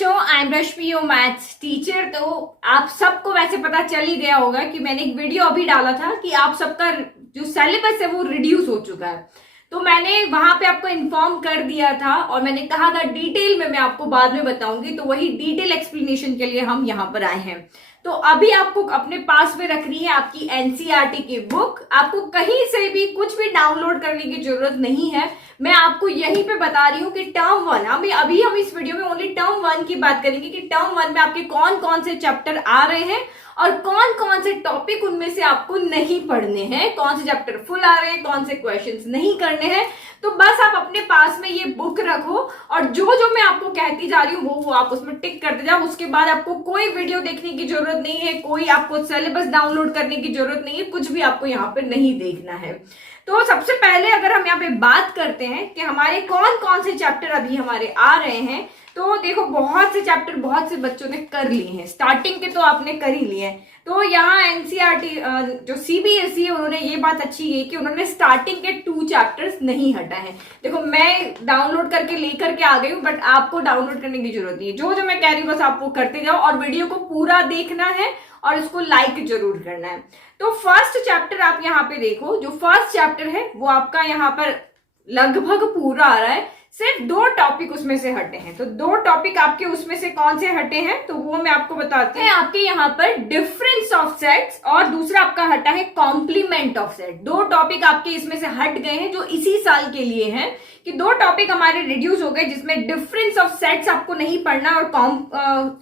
बच्चों, I am Rashmi your maths teacher. तो आप सबको वैसे पता चल ही गया होगा कि मैंने एक वीडियो अभी डाला था कि आप सबका जो सिलेबस है वो रिड्यूस हो चुका है। तो मैंने वहां पे आपको इन्फॉर्म कर दिया था और मैंने कहा था डिटेल में मैं आपको बाद में बताऊंगी। तो वही डिटेल एक्सप्लेनेशन के लिए हम यहाँ पर आए हैं। तो अभी आपको अपने पास में रखनी है आपकी एनसीईआरटी की बुक। आपको कहीं से भी कुछ भी डाउनलोड करने की जरूरत नहीं है। मैं आपको यहीं पे बता रही हूँ कि टर्म वन, अभी हम इस वीडियो में ओनली टर्म वन की बात करेंगे कि टर्म वन में आपके कौन कौन से चैप्टर आ रहे हैं और कौन कौन से टॉपिक उनमें से आपको नहीं पढ़ने हैं, कौन से चैप्टर फुल आ रहे हैं, कौन से क्वेश्चंस नहीं करने हैं। तो बस आप अपने पास में ये बुक रखो और जो जो मैं आपको कहती जा रही हूँ वो आप उसमें टिक करते जाओ। उसके बाद आपको कोई वीडियो देखने की जरूरत नहीं है, कोई आपको सिलेबस डाउनलोड करने की जरूरत नहीं है, कुछ भी आपको यहाँ पे नहीं देखना है। तो सबसे पहले अगर हम यहाँ पे बात करते हैं कि हमारे कौन कौन से चैप्टर अभी हमारे आ रहे हैं, तो देखो बहुत से चैप्टर बहुत से बच्चों ने कर लिए हैं। स्टार्टिंग के तो आपने कर ही लिए हैं। तो यहाँ एनसीईआरटी जो सीबीएसई है उन्होंने ये बात अच्छी की कि उन्होंने स्टार्टिंग के 2 चैप्टर्स नहीं हटाए हैं। देखो मैं डाउनलोड करके लेकर के आ गई हूँ, बट आपको डाउनलोड करने की जरूरत नहीं है। जो जो मैं कह रही हूँ बस आप वो करते जाओ और वीडियो को पूरा देखना है और इसको लाइक जरूर करना है। तो फर्स्ट चैप्टर आप यहाँ पे देखो, जो फर्स्ट चैप्टर है वो आपका यहाँ पर लगभग पूरा आ रहा है। सिर्फ 2 टॉपिक उसमें से हटे हैं। तो 2 टॉपिक आपके उसमें से कौन से हटे हैं तो वो मैं आपको बताती हूँ। आपके यहाँ पर डिफरेंस ऑफ सेट्स और दूसरा आपका हटा है कॉम्प्लीमेंट ऑफ सेट। 2 टॉपिक आपके इसमें से हट गए हैं जो इसी साल के लिए हैं कि 2 टॉपिक हमारे रिड्यूस हो गए, जिसमें डिफरेंस ऑफ सेट्स आपको नहीं पढ़ना और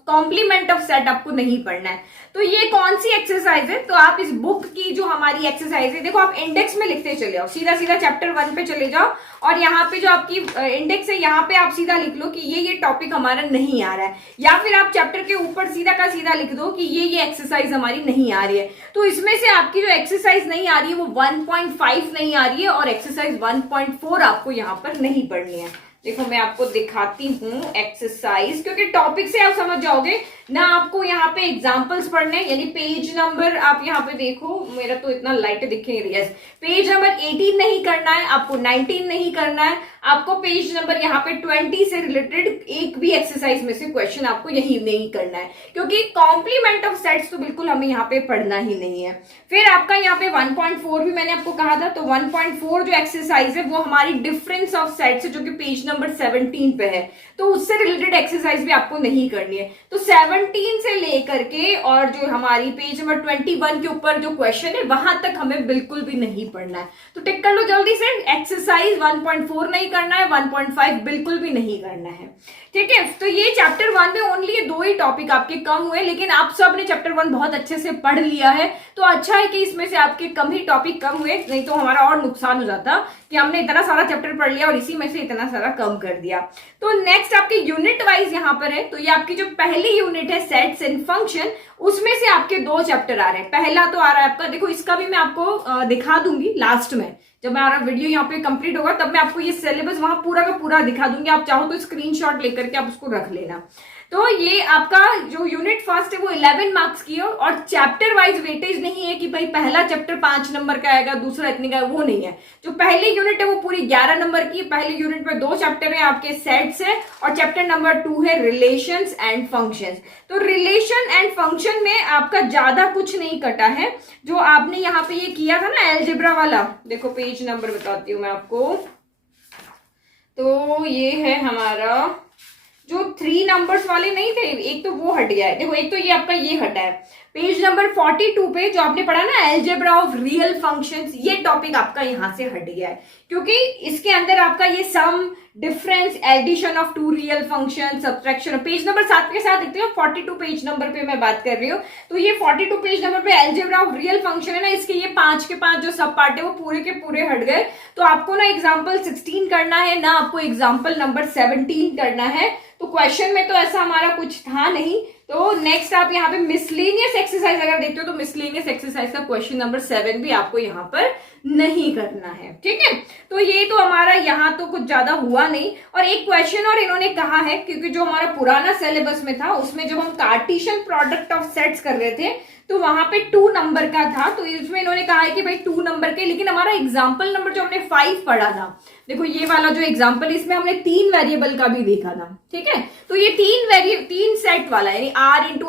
कॉम्प्लीमेंट ऑफ सेट आपको नहीं पढ़ना है। तो ये कौन सी एक्सरसाइज है, तो आप इस बुक की जो हमारी एक्सरसाइज है, देखो आप इंडेक्स में लिखते चले जाओ, सीधा सीधा चैप्टर 1 पे चले जाओ और यहाँ पे जो आपकी इंडेक्स है यहाँ पे आप सीधा लिख लो कि ये टॉपिक हमारा नहीं आ रहा है, या फिर आप चैप्टर के ऊपर सीधा का सीधा लिख दो कि ये एक्सरसाइज हमारी नहीं आ रही है। तो इसमें से आपकी जो एक्सरसाइज नहीं आ रही है वो 1.5 नहीं आ रही है और एक्सरसाइज 1.4 आपको यहाँ पर नहीं पढ़नी है। देखो मैं आपको दिखाती हूँ एक्सरसाइज, क्योंकि टॉपिक से आप समझ जाओगे ना। आपको यहाँ पे एग्जांपल्स पढ़ने, यानी पेज नंबर आप यहाँ पे देखो, मेरा तो इतना लाइट दिख नहीं रही है। पेज नंबर 18 नहीं करना है आपको, 19 नहीं करना है आपको, पेज नंबर यहाँ पे 20 से रिलेटेड एक भी एक्सरसाइज में से क्वेश्चन आपको यही नहीं करना है, क्योंकि कॉम्प्लीमेंट ऑफ सेट्स तो बिल्कुल हमें यहाँ पे पढ़ना ही नहीं है। फिर आपका यहाँ पे 1.4 भी मैंने आपको कहा था, तो 1.4 जो एक्सरसाइज है वो हमारी डिफरेंस ऑफ सेट्स है, जो कि पेज नंबर 17 पे है। तो उससे रिलेटेड एक्सरसाइज भी आपको नहीं करनी है। तो 17 से लेकर के और जो हमारी पेज नंबर 21 के ऊपर जो क्वेश्चन है वहां तक हमें बिल्कुल भी नहीं पढ़ना है। तो टिक कर लो जल्दी से, एक्सरसाइज 1.4 नहीं करना है, 1.5 बिल्कुल भी नहीं करना है। ठीक है, तो ये चैप्टर 1 में ओनली ये 2 ही टॉपिक आपके कम हुए, लेकिन आप सब ने चैप्टर 1 बहुत अच्छे से पढ़ लिया है। तो अच्छा है कि इसमें से आपके कम ही टॉपिक कम हुए, नहीं तो हमारा और नुकसान हो जाता कि हमने इतना सारा चैप्टर पढ़ लिया और इसी में से इतना सारा कम कर दिया। तो नेक्स्ट आपके यूनिट वाइज यहाँ पर है, तो ये आपकी जो पहली यूनिट है सेट्स एंड फंक्शन, उसमें से आपके 2 चैप्टर आ रहे हैं। पहला तो आ रहा है आपका, देखो इसका भी मैं आपको दिखा दूंगी लास्ट में, जब हमारा वीडियो यहाँ पे कंप्लीट होगा तब मैं आपको ये सिलेबस वहां पूरा का पूरा दिखा दूंगी। आप चाहो तो स्क्रीनशॉट लेकर के आप उसको रख लेना। तो ये आपका जो यूनिट फर्स्ट है वो 11 मार्क्स की है और चैप्टर वाइज वेटेज नहीं है कि भाई पहला चैप्टर 5 नंबर का आएगा, दूसरा इतने का, वो नहीं है। जो पहली यूनिट है वो पूरी 11 नंबर की। पहली यूनिट में 2 चैप्टर है आपके सेट्स है और चैप्टर नंबर 2 है रिलेशंस एंड फंक्शंस। तो रिलेशन एंड फंक्शन में आपका ज्यादा कुछ नहीं कटा है। जो आपने यहाँ पे ये किया था ना एलजेब्रा वाला, देखो पेज नंबर बताती हूँ मैं आपको। तो ये है हमारा जो 3 नंबर्स वाले नहीं थे, एक तो वो हट गया है। देखो एक तो ये आपका ये हटा है पेज नंबर 42 पे, जो आपने पढ़ा ना एलजेब्रा ऑफ रियल फंक्शंस, ये टॉपिक आपका यहाँ से हट गया है, क्योंकि इसके अंदर आपका ये sum, difference, addition of 2 real function, subtraction, page number 7 के साथ देखते हो 42 पेज नंबर पे मैं बात कर रही हूँ। तो ये 42 पेज नंबर पे एलजेब्रा ऑफ रियल फंक्शन है ना, इसके ये 5 के 5 जो सब पार्ट है वो पूरे के पूरे हट गए। तो आपको ना एग्जाम्पल 16 करना है ना, आपको एग्जाम्पल नंबर 17 करना है। तो क्वेश्चन में तो ऐसा हमारा कुछ था नहीं। तो नेक्स्ट आप यहाँ पे मिसलेनियस एक्सरसाइज अगर देखते हो तो मिसलेनियस एक्सरसाइज का क्वेश्चन नंबर 7 भी आपको यहाँ पर नहीं करना है। ठीक है, तो ये तो हमारा यहाँ तो कुछ ज्यादा हुआ नहीं। और एक क्वेश्चन और इन्होंने कहा है, क्योंकि जो हमारा पुराना सिलेबस में था उसमें जब हम कार्टेशियन प्रोडक्ट ऑफ सेट्स कर रहे थे तो वहां पे 2 नंबर का था, तो इसमें इन्होंने कहा है कि भाई 2 नंबर के, लेकिन हमारा एग्जाम्पल नंबर जो हमने 5 पढ़ा था, देखो ये वाला जो एग्जाम्पल, इसमें हमने 3 वेरिएबल का भी देखा था। ठीक है, तो ये 3 सेट वाला यानी R इंटू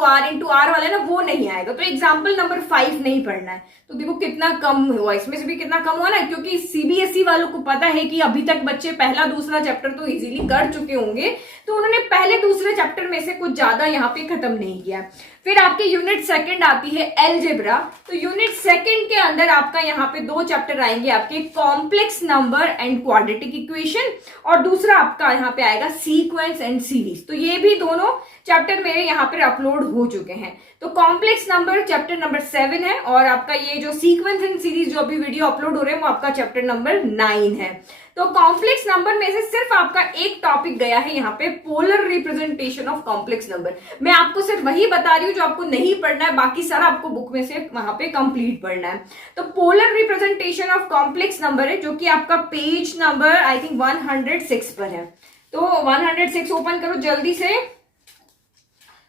आर वाला है ना, वो नहीं आएगा, तो एग्जाम्पल नंबर 5 नहीं पढ़ना है। तो देखो कितना कम हुआ, इसमें से भी कितना कम हुआ ना, क्योंकि सीबीएसई वालों को पता है कि अभी तक बच्चे पहला दूसरा चैप्टर तो इजीली कर चुके होंगे, तो उन्होंने पहले दूसरे चैप्टर में से कुछ ज्यादा यहाँ पे खत्म नहीं किया। फिर आपके यूनिट सेकंड आती है एलजेब्रा, तो यूनिट सेकंड के अंदर आपका यहाँ पे 2 चैप्टर आएंगे आपके, complex number and quadratic equation, और दूसरा आपका यहाँ पे आएगा सीक्वेंस एंड सीरीज। तो ये भी दोनों चैप्टर मेरे यहाँ पर अपलोड हो चुके हैं। तो कॉम्प्लेक्स नंबर चैप्टर नंबर 7 है, और आपका ये जो सीक्वेंस एंड सीरीज जो अभी वीडियो अपलोड हो रहे हैं वो आपका चैप्टर नंबर 9 है। तो कॉम्प्लेक्स नंबर में से सिर्फ आपका एक टॉपिक गया है यहाँ पे, polar representation of complex number. मैं आपको सिर्फ वही बता रही हूँ जो आपको नहीं पढ़ना है, बाकी सारा आपको बुक में से वहां पे कंप्लीट पढ़ना है। तो polar representation of complex number है, जो कि आपका पेज नंबर आई थिंक 106 पर है। तो 106 ओपन करो जल्दी से।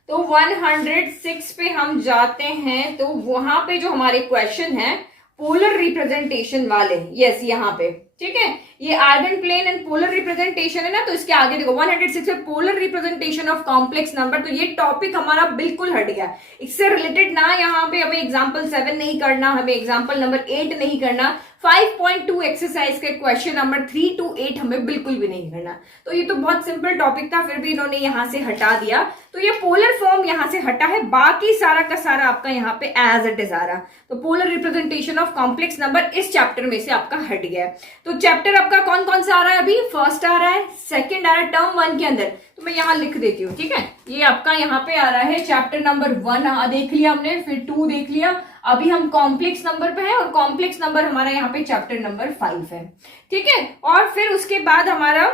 तो 106 पे हम जाते हैं, तो वहां पे जो हमारे क्वेश्चन है पोलर रिप्रेजेंटेशन वाले, यस यहाँ पे, ठीक है, ये Argand plane and polar representation है ना, तो इसके आगे देखो 106 पे polar representation of complex number. तो ये टॉपिक हमारा बिल्कुल हट गया, इससे रिलेटेड ना यहाँ पे हमें एग्जाम्पल 7 नहीं करना, हमें एग्जाम्पल नंबर 8 नहीं करना, 5.2 एक्सरसाइज के क्वेश्चन नंबर 3 to 8 हमें बिल्कुल भी नहीं करना। तो ये तो बहुत सिंपल टॉपिक था, फिर भी इन्होंने यहाँ से हटा दिया, तो ये पोलर फॉर्म यहाँ से हटा है, बाकी सारा का सारा आपका यहाँ पे एज इट इज आ रहा। तो polar representation of complex number इस चैप्टर में से आपका हट गया है। तो चैप्टर आपका कौन कौन सा आ रहा है अभी, फर्स्ट आ रहा है, सेकंड आ रहा है टर्म 1 के अंदर, तो मैं यहाँ लिख देती हूँ। ठीक है, ये आपका यहाँ पे आ रहा है चैप्टर नंबर 1 देख लिया हमने, फिर 2 देख लिया, अभी हम कॉम्प्लेक्स नंबर पे है, और कॉम्प्लेक्स नंबर हमारा यहाँ पे चैप्टर नंबर 5 है। ठीक है, और फिर उसके बाद हमारा,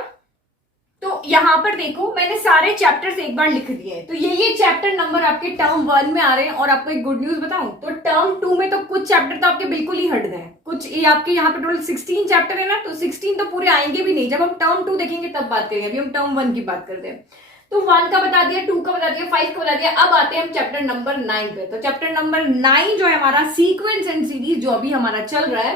तो यहाँ पर देखो मैंने सारे चैप्टर्स एक बार लिख दिए हैं, तो ये चैप्टर नंबर आपके टर्म 1 में आ रहे हैं। और आपको एक गुड न्यूज बताऊं, तो टर्म 2 में तो कुछ चैप्टर तो आपके बिल्कुल ही हट गए, कुछ ये आपके यहाँ पे टोटल 16 चैप्टर है ना, तो 16 तो पूरे आएंगे भी नहीं, जब हम टर्म 2 देखेंगे तब बात करेंगे, अभी हम टर्म 1 की बात करते हैं। तो 1 का बता दिया, 2 का बता दिया, 5 का बता दिया, अब आते हैं हम चैप्टर नंबर 9 पे। तो चैप्टर नंबर 9 जो है हमारा सीक्वेंस एंड सीरीज, जो अभी हमारा चल रहा है,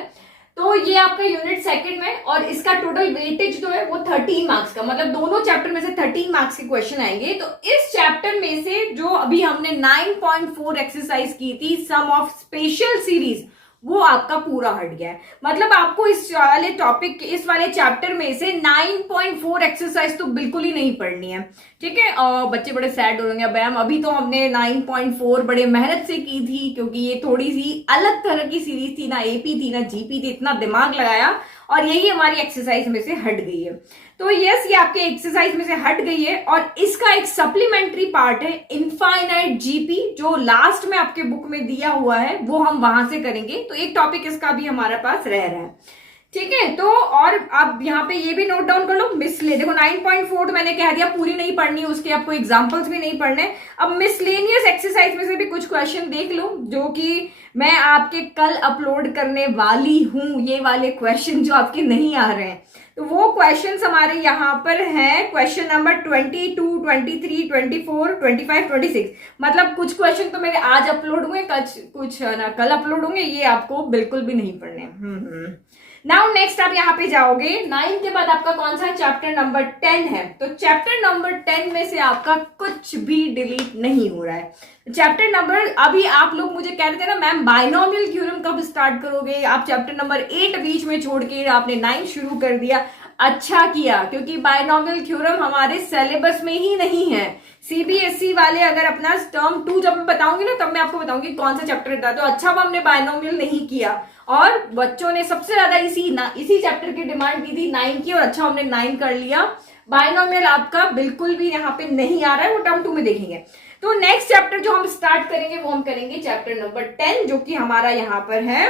तो ये आपका यूनिट सेकंड में, और इसका टोटल वेटेज जो है वो 13 मार्क्स का, मतलब दोनों चैप्टर में से 13 मार्क्स के क्वेश्चन आएंगे। तो इस चैप्टर में से जो अभी हमने 9.4 एक्सरसाइज की थी, सम ऑफ स्पेशल सीरीज, वो आपका पूरा हट गया है। मतलब आपको इस वाले टॉपिक, इस वाले चैप्टर में से 9.4 एक्सरसाइज तो बिल्कुल ही नहीं पढ़नी है। ठीक है, और बच्चे बड़े सैड हो रहे हैं, मैम अभी तो हमने 9.4 बड़े मेहनत से की थी, क्योंकि ये थोड़ी सी अलग तरह की सीरीज थी, ना एपी थी ना जीपी थी, इतना दिमाग लगाया और यही हमारी एक्सरसाइज में से हट गई है। तो यस, ये आपके एक्सरसाइज में से हट गई है, और इसका एक सप्लीमेंट्री पार्ट है इनफाइनाइट जीपी, जो लास्ट में आपके बुक में दिया हुआ है, वो हम वहां से करेंगे। तो एक टॉपिक इसका भी हमारे पास रह रहा है। ठीक है, तो और आप यहाँ पे ये भी नोट डाउन कर लो, मिसले देखो 9.4 तो मैंने कह दिया पूरी नहीं पढ़नी, उसके आपको एग्जांपल्स भी नहीं पढ़ने। अब मिसलेनियस एक्सरसाइज में से भी कुछ क्वेश्चन देख लो, जो कि मैं आपके कल अपलोड करने वाली हूं, ये वाले क्वेश्चन जो आपके नहीं आ रहे हैं। तो वो क्वेश्चंस हमारे यहाँ पर हैं, क्वेश्चन नंबर 22, 23, 24, 25, 26। मतलब कुछ क्वेश्चन तो मेरे आज अपलोड हुए, कुछ ना कल अपलोड होंगे, ये आपको बिल्कुल भी नहीं पढ़ने। नाउ नेक्स्ट आप यहाँ पे जाओगे, 9 के बाद आपका कौन सा चैप्टर नंबर 10 है। तो चैप्टर नंबर 10 में से आपका कुछ भी डिलीट नहीं हो रहा है। चैप्टर नंबर, अभी आप लोग मुझे कह रहे थे ना मैम बाइनोमियल थ्योरम कब स्टार्ट करोगे, आप चैप्टर नंबर 8 बीच में छोड़ के आपने 9 शुरू कर दिया। अच्छा किया, क्योंकि बाइनोमियल थ्योरम हमारे सिलेबस में ही नहीं है। सीबीएसई वाले अगर अपना टर्म 2 जब मैं बताऊंगी ना, तब मैं आपको बताऊंगी कौन सा चैप्टर था। तो अच्छा हमने बाइनोमियल नहीं किया, और बच्चों ने सबसे ज्यादा इसी चैप्टर की डिमांड की थी 9 की, और अच्छा हमने 9 कर लिया। बाइनोमियल आपका बिल्कुल भी यहाँ पे नहीं आ रहा है, वो टर्म 2 में देखेंगे। तो नेक्स्ट चैप्टर जो हम स्टार्ट करेंगे वो हम करेंगे चैप्टर नंबर 10, जो कि हमारा यहाँ पर है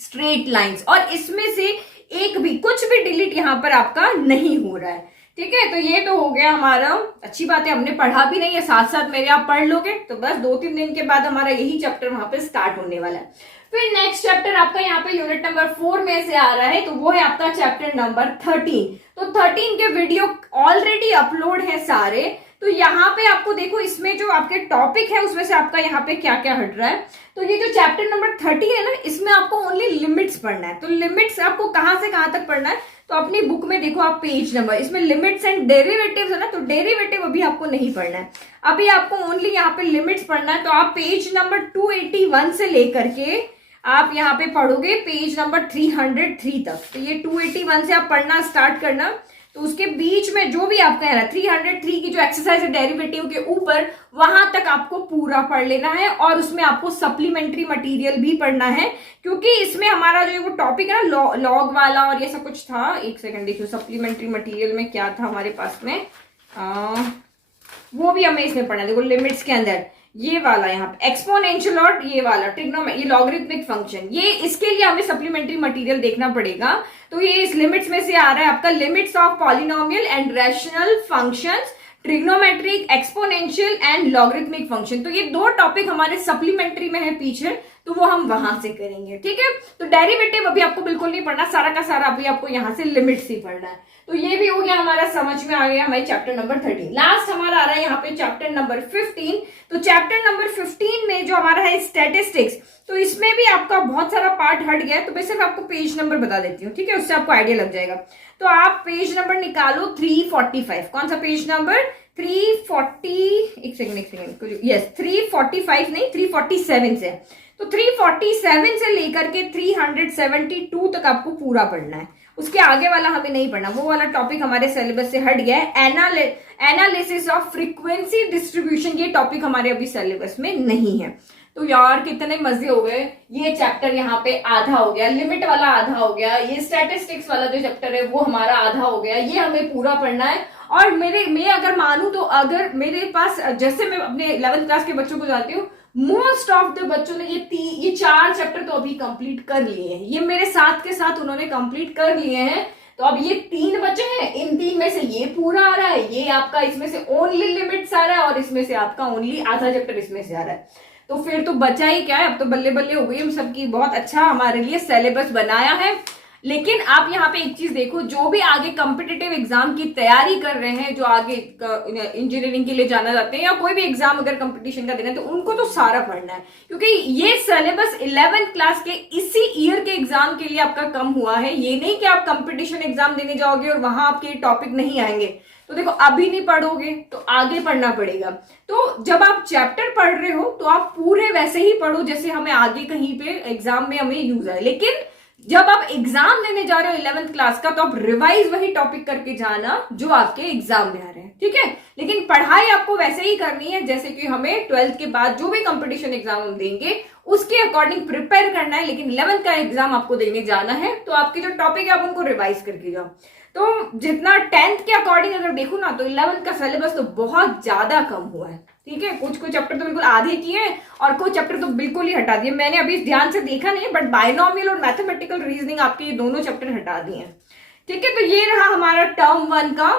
स्ट्रेट लाइंस, और इसमें से एक भी कुछ भी डिलीट यहाँ पर आपका नहीं हो रहा है। ठीक है, तो ये तो हो गया हमारा, अच्छी बात है, हमने पढ़ा भी नहीं है, साथ साथ मेरे आप पढ़ लोगे, तो बस 2-3 दिन के बाद हमारा यही चैप्टर वहां पे स्टार्ट होने वाला है। फिर नेक्स्ट चैप्टर आपका यहाँ पे यूनिट नंबर 4 में से आ रहा है, तो वो है आपका चैप्टर नंबर 13। तो 13 के वीडियो ऑलरेडी अपलोड है सारे। तो यहाँ पे आपको देखो इसमें जो आपके टॉपिक है उसमें से आपका यहाँ पे क्या क्या हट रहा है। तो ये जो चैप्टर नंबर 30 है ना, इसमें आपको ओनली लिमिट्स पढ़ना है। तो लिमिट्स आपको कहां से कहां तक पढ़ना है, तो अपनी बुक में देखो आप पेज नंबर, इसमें लिमिट्स एंड डेरिवेटिव्स है ना, तो डेरिवेटिव अभी आपको नहीं पढ़ना है, अभी आपको ओनली यहाँ पे लिमिट्स पढ़ना है। तो आप पेज नंबर 281 से लेकर के आप यहाँ पे पढ़ोगे पेज नंबर 303 तक। तो ये 281 से आप पढ़ना स्टार्ट करना। तो उसके बीच में जो भी आपका है ना 303 की जो एक्सरसाइज है डेरिवेटिव के ऊपर, वहां तक आपको पूरा पढ़ लेना है। और उसमें आपको सप्लीमेंट्री मटेरियल भी पढ़ना है, क्योंकि इसमें हमारा जो वो टॉपिक है ना लॉग वाला और ये सब कुछ था। एक सेकंड देखियो सप्लीमेंट्री मटेरियल में क्या था हमारे पास में, वो भी हमें इसमें पढ़ना है। देखो लिमिट्स के अंदर ये वाला यहाँ पे एक्सपोनेंशियल और ये वाला ये लॉगरिथमिक फंक्शन, ये इसके लिए हमें सप्लीमेंट्री मटेरियल देखना पड़ेगा। तो ये इस लिमिट्स में से आ रहा है आपका limits of polynomial and rational functions, trigonometric, exponential and logarithmic function. तो ये दो टॉपिक हमारे सप्लीमेंट्री में है पीछे, तो वो हम वहां से करेंगे। ठीक है, तो डेरिवेटिव अभी आपको बिल्कुल नहीं पढ़ना, सारा का सारा अभी आपको यहाँ से लिमिट्स ही पढ़ना है। तो ये भी हो गया हमारा, समझ में आ गया हमारे चैप्टर नंबर 13। लास्ट हमारा आ रहा है यहाँ पे चैप्टर नंबर 15। तो चैप्टर नंबर 15 में जो हमारा है स्टैटिस्टिक्स, तो इसमें भी आपका बहुत सारा पार्ट हट गया है। तो मैं सिर्फ आपको पेज नंबर बता देती हूँ, ठीक है, उससे आपको आइडिया लग जाएगा। तो आप पेज नंबर निकालो 345। कौन सा पेज नंबर? 340, एक सेकंड यस 345 नहीं 347 से। तो 347 से लेकर के 372 तक आपको पूरा पढ़ना है, उसके आगे वाला हमें नहीं पढ़ना, वो वाला टॉपिक हमारे सिलेबस से हट गया है। एनालिसिस ऑफ फ्रीक्वेंसी डिस्ट्रीब्यूशन, ये टॉपिक हमारे अभी सिलेबस में नहीं है। तो यार कितने मजे हो गए, ये चैप्टर यहाँ पे आधा हो गया, लिमिट वाला आधा हो गया, ये स्टैटिस्टिक्स वाला जो चैप्टर है वो हमारा आधा हो गया, ये हमें पूरा पढ़ना है। और मैं अगर मानूं तो अगर मेरे पास, जैसे मैं अपने 11th क्लास के बच्चों को जानती हूँ, मोस्ट ऑफ द बच्चों ने ये 4 चैप्टर तो अभी कंप्लीट कर लिए हैं, ये मेरे साथ के साथ उन्होंने कंप्लीट कर लिए हैं। तो अब ये 3 बचे हैं, इन 3 में से ये पूरा आ रहा है, ये आपका इसमें से ओनली लिमिट्स आ रहा है, और इसमें से आपका ओनली आधा चैप्टर इसमें से आ रहा है। तो फिर तो बचा ही क्या है, अब तो बल्ले बल्ले हो गई हम सबकी, बहुत अच्छा हमारे लिए सिलेबस बनाया है। लेकिन आप यहाँ पे एक चीज देखो, जो भी आगे कॉम्पिटिटिव एग्जाम की तैयारी कर रहे हैं, जो आगे इंजीनियरिंग के लिए जाना चाहते हैं या कोई भी एग्जाम अगर कंपटीशन का देना है, तो उनको तो सारा पढ़ना है, क्योंकि ये सिलेबस 11th क्लास के इसी ईयर के एग्जाम के लिए आपका कम हुआ है। ये नहीं कि आप कंपटीशन एग्जाम देने जाओगे और वहां आपके टॉपिक नहीं आएंगे। तो देखो अभी नहीं पढ़ोगे तो आगे पढ़ना पड़ेगा। तो जब आप चैप्टर पढ़ रहे हो तो आप पूरे वैसे ही पढ़ो जैसे हमें आगे कहीं पे एग्जाम में हमें यूज आए। लेकिन जब आप एग्जाम देने जा रहे हो 11th क्लास का, तो आप रिवाइज वही टॉपिक करके जाना जो आपके एग्जाम में आ रहे हैं, ठीक है। लेकिन पढ़ाई आपको वैसे ही करनी है जैसे कि हमें 12th के बाद जो भी कंपटीशन एग्जाम हम देंगे उसके अकॉर्डिंग प्रिपेयर करना है। लेकिन 11th का एग्जाम आपको देने जाना है, तो आपके जो टॉपिक है आप उनको रिवाइज करके जाओ। तो जितना 10th के अकॉर्डिंग अगर देखो ना, तो 11th का सिलेबस तो बहुत ज्यादा कम हुआ है, ठीक है। कुछ चैप्टर तो बिल्कुल आधे किए और कुछ चैप्टर तो बिल्कुल ही हटा दिए। मैंने अभी ध्यान से देखा नहीं, बट बायनोमियल और मैथमेटिकल रीजनिंग आपके ये दोनों चैप्टर हटा दिए हैं, ठीक है। तो ये रहा हमारा टर्म 1 का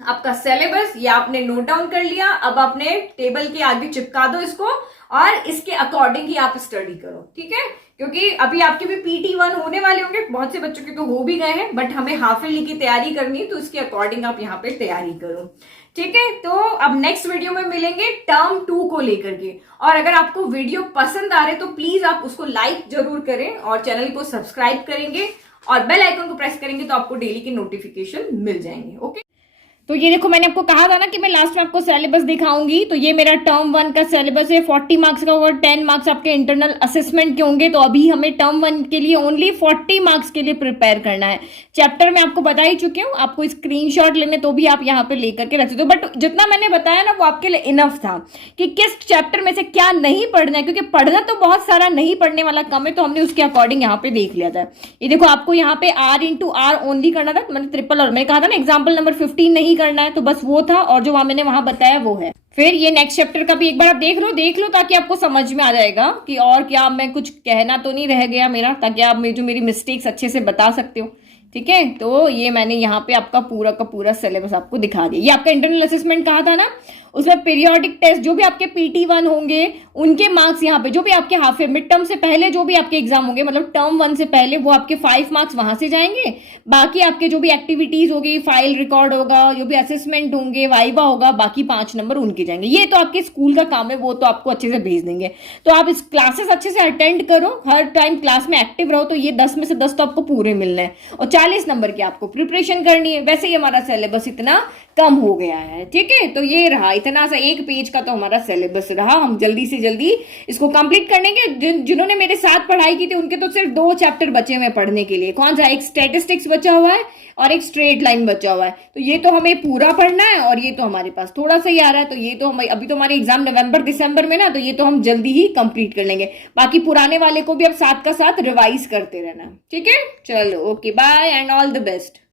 आपका सिलेबस, ये आपने नोट डाउन कर लिया। अब आपने टेबल के आगे चिपका दो इसको और इसके अकॉर्डिंग ही आप स्टडी करो, ठीक है। क्योंकि अभी आपके भी PT1 होने वाले होंगे, बहुत से बच्चों के तो हो भी गए हैं, बट हमें हाफ ईयरली की तैयारी करनी है, तो इसके अकॉर्डिंग आप यहाँ पे तैयारी करो, ठीक है। तो अब नेक्स्ट वीडियो में मिलेंगे टर्म 2 को लेकर के। और अगर आपको वीडियो पसंद आ रहे तो प्लीज आप उसको लाइक जरूर करें और चैनल को सब्सक्राइब करेंगे और बेल आइकन को प्रेस करेंगे तो आपको डेली के नोटिफिकेशन मिल जाएंगे, ओके। तो ये देखो मैंने आपको कहा था ना कि मैं लास्ट में आपको सिलेबस दिखाऊंगी। तो ये मेरा टर्म 1 का सिलेबस है, 40 मार्क्स का होगा, 10 मार्क्स आपके इंटरनल असेसमेंट के होंगे। तो अभी हमें टर्म 1 के लिए ओनली 40 मार्क्स के लिए प्रिपेयर करना है। चैप्टर में आपको बता ही चुकी हूँ, आपको स्क्रीनशॉट लेने तो भी आप यहाँ पे लेकर के रख सकते हो, बट जितना मैंने बताया ना वो आपके लिए इनफ था कि किस चैप्टर में से क्या नहीं पढ़ना है, क्योंकि पढ़ना तो बहुत सारा, नहीं पढ़ने वाला कम है, तो हमने उसके अकॉर्डिंग यहाँ पे देख लिया था। ये देखो आपको यहाँ पे R ओनली करना था, मैंने ट्रिपल और मैंने कहा था ना एग्जाम्पल नंबर 15 नहीं करना है, तो बस वो था, और जो मैंने वहां बताया वो है। फिर ये नेक्स्ट चैप्टर का भी एक बार आप देख लो ताकि आपको समझ में आ जाएगा कि और क्या मैं कुछ कहना तो नहीं रह गया मेरा, ताकि आप मेरी मिस्टेक्स अच्छे से बता सकते हो, ठीक है। तो ये मैंने यहाँ पे आपका पूरा का पूरा सिलेबस आपको दिखा दिया। ये आपका इंटरनल असेसमेंट कहा था ना, उसमें पीरियोडिक टेस्ट, जो भी आपके PT1 होंगे उनके मार्क्स यहाँ पे, जो भी आपके हाफ मिड टर्म से पहले जो भी आपके एग्जाम होंगे, मतलब टर्म 1 से पहले, वो आपके 5 मार्क्स वहां से जाएंगे। बाकी आपके जो भी एक्टिविटीज होगी, फाइल रिकॉर्ड होगा, जो भी असेसमेंट होंगे, वाइवा होगा, बाकी 5 नंबर उनके जाएंगे। ये तो आपके स्कूल का काम है, वो तो आपको अच्छे से भेज देंगे। तो आप इस क्लासेस अच्छे से अटेंड करो, हर टाइम क्लास में एक्टिव रहो, तो ये 10 में से 10 तो आपको पूरे मिलने हैं और 40 नंबर की आपको प्रिपरेशन करनी है। वैसे ही हमारा सिलेबस इतना कम हो गया है, ठीक है। तो ये रहा, इतना सा 1 पेज का तो हमारा सिलेबस रहा। हम जल्दी से जल्दी इसको कंप्लीट कर लेंगे। जिन्होंने मेरे साथ पढ़ाई की थी उनके तो सिर्फ 2 चैप्टर बचे हुए पढ़ने के लिए। कौन सा? एक स्टैटिस्टिक्स बचा हुआ है और एक स्ट्रेट लाइन बचा हुआ है। तो ये तो हमें पूरा पढ़ना है और ये तो हमारे पास थोड़ा सा ही आ रहा है। तो ये तो हम अभी तो हमारे एग्जाम नवंबर दिसंबर में ना, तो ये तो हम जल्दी ही कंप्लीट कर लेंगे। बाकी पुराने वाले को भी अब साथ का साथ रिवाइज करते रहना, ठीक है। चलो, okay, bye and all the best.